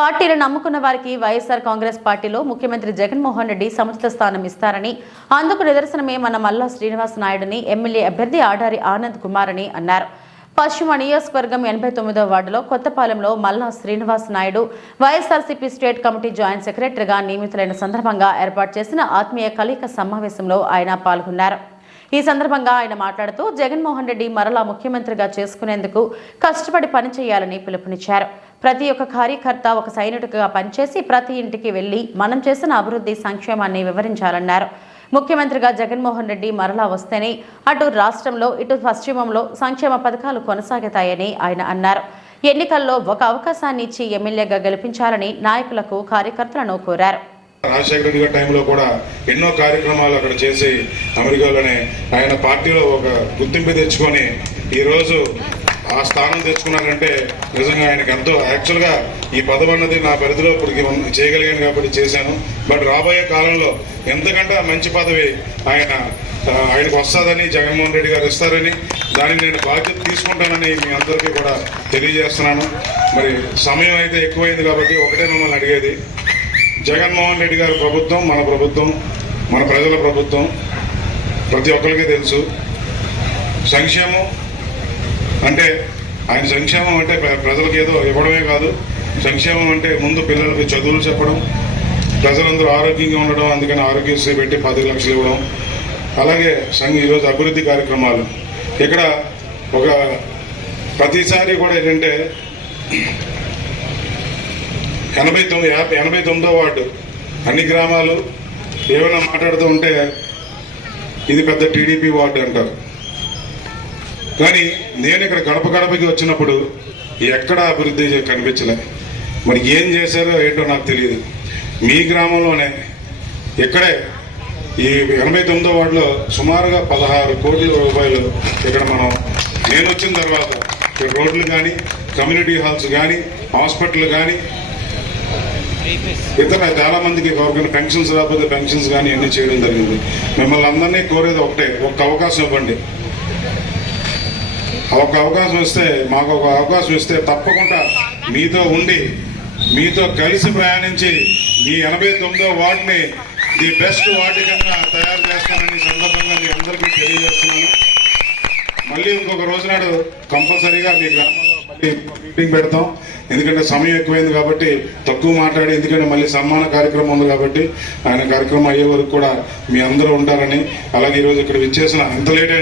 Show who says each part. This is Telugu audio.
Speaker 1: పార్టీలు నమ్ముకున్న వారికి వైఎస్ఆర్ కాంగ్రెస్ పార్టీలో ముఖ్యమంత్రి జగన్మోహన్ రెడ్డి సముచిత స్థానం ఇస్తారని అందుకు నిదర్శనమే మన మల్లా శ్రీనివాస్ నాయుడుని ఎమ్మెల్యే అభ్యర్థి ఆడారి ఆనంద్ కుమార్ అని అన్నారు. పశ్చిమ నియోజకవర్గం ఎనభై తొమ్మిదో వార్డులో కొత్తపాలెంలో Malla Srinivas Naidu YSRCP state committee joint సెక్రటరీగా నియమితులైన సందర్భంగా ఏర్పాటు చేసిన ఆత్మీయ కలయిక సమావేశంలో ఆయన పాల్గొన్నారు. ఈ సందర్భంగా ఆయన మాట్లాడుతూ జగన్మోహన్ రెడ్డి మరలా ముఖ్యమంత్రిగా చేసుకునేందుకు కష్టపడి పనిచేయాలని పిలుపునిచ్చారు. ప్రతి ఒక్క కార్యకర్త ఒక సైనికుడిగా పనిచేసి ప్రతి ఇంటికి వెళ్ళి మనం చేసిన అభివృద్ధి సంక్షేమాన్ని వివరించాలన్నారు. ముఖ్యమంత్రిగా జగన్మోహన్ రెడ్డి మరలా వస్తేనే అటు రాష్ట్రంలో ఇటు పశ్చిమంలో సంక్షేమ పథకాలు కొనసాగుతాయని ఆయన అన్నారు. ఎన్నికల్లో ఒక అవకాశాన్ని ఇచ్చి ఎమ్మెల్యేగా గెలిపించాలని నాయకులకు కార్యకర్తలను కోరారు.
Speaker 2: రాజశేఖర రెడ్డి గారి టైంలో కూడా ఎన్నో కార్యక్రమాలు అక్కడ చేసి అమెరికాలోనే ఆయన పార్టీలో ఒక గుర్తింపు తెచ్చుకొని ఈరోజు ఆ స్థానం తెచ్చుకున్నారంటే నిజంగా ఆయనకి ఎంతో యాక్చువల్గా ఈ పదవి అన్నది నా పరిధిలో ఇప్పటికి చేయగలిగాను కాబట్టి చేశాను. బట్ రాబోయే కాలంలో ఎంతకంటే మంచి పదవి ఆయన ఆయనకు వస్తుందని జగన్మోహన్ రెడ్డి గారు ఇస్తారని దానికి నేను బాధ్యత తీసుకుంటానని మీ అందరికీ కూడా తెలియజేస్తున్నాను. మరి సమయం అయితే ఎక్కువైంది కాబట్టి ఒకటే మిమ్మల్ని అడిగేది. జగన్మోహన్ రెడ్డి గారి ప్రభుత్వం మన ప్రభుత్వం మన ప్రజల ప్రభుత్వం ప్రతి ఒక్కరికి తెలుసు. సంక్షేమం అంటే ఆయన సంక్షేమం అంటే ప్రజలకు ఏదో ఇవ్వడమే కాదు. సంక్షేమం అంటే ముందు పిల్లలకి చదువులు చెప్పడం ప్రజలందరూ ఆరోగ్యంగా ఉండడం అందుకని ఆరోగ్యశ్రీ పెట్టి పది లక్షలు ఇవ్వడం. అలాగే సంఘ ఈరోజు అభివృద్ధి కార్యక్రమాలు. ఇక్కడ ఒక ప్రతిసారి కూడా ఏంటంటే ఎనభై తొమ్మిది యాభై ఎనభై తొమ్మిదో వార్డు అన్ని గ్రామాలు ఏమైనా మాట్లాడుతూ ఉంటే ఇది పెద్ద టీడీపీ వార్డు అంటారు. కానీ నేను ఇక్కడ గడప గడపకి వచ్చినప్పుడు ఎక్కడ అభివృద్ధి కనిపించలే. మరి ఏం చేశారో ఏంటో నాకు తెలియదు. మీ గ్రామంలోనే ఇక్కడే ఈ ఎనభై తొమ్మిదో వార్డులో సుమారుగా పదహారు కోట్ల రూపాయలు ఇక్కడ మనం నేను వచ్చిన తర్వాత రోడ్లు కానీ కమ్యూనిటీ హాల్స్ కానీ హాస్పిటల్ కానీ ఇతర చాలా మందికి గవర్నమెంట్ పెన్షన్స్ రాకపోతే పెన్షన్స్ కానీ అన్నీ చేయడం జరిగింది. మిమ్మల్ని అందరినీ కోరేది ఒకటే ఒక్క అవకాశం ఇవ్వండి. ఒక అవకాశం వస్తే మాకు ఒక అవకాశం ఇస్తే తప్పకుండా మీతో ఉండి మీతో కలిసి ప్రయాణించి మీ ఎనభై తొమ్మిదో వార్డుని ది బెస్ట్ వార్డు కింద తయారు చేస్తానని సందర్భంగా మీ అందరికీ తెలియజేస్తున్నాను. మళ్ళీ ఇంకొక రోజు నాడు కంపల్సరీగా మీ గ్రామంలో మీటింగ్ పెడతాం. ఎందుకంటే సమయం ఎక్కువైంది కాబట్టి తక్కువ మాట్లాడి ఎందుకంటే మళ్ళీ సన్మాన కార్యక్రమం ఉంది కాబట్టి ఆయన కార్యక్రమం అయ్యే వరకు కూడా మీ అందరూ ఉంటారని అలాగే ఈరోజు ఇక్కడ విచ్చేసిన ఎంత లేట్ అయినా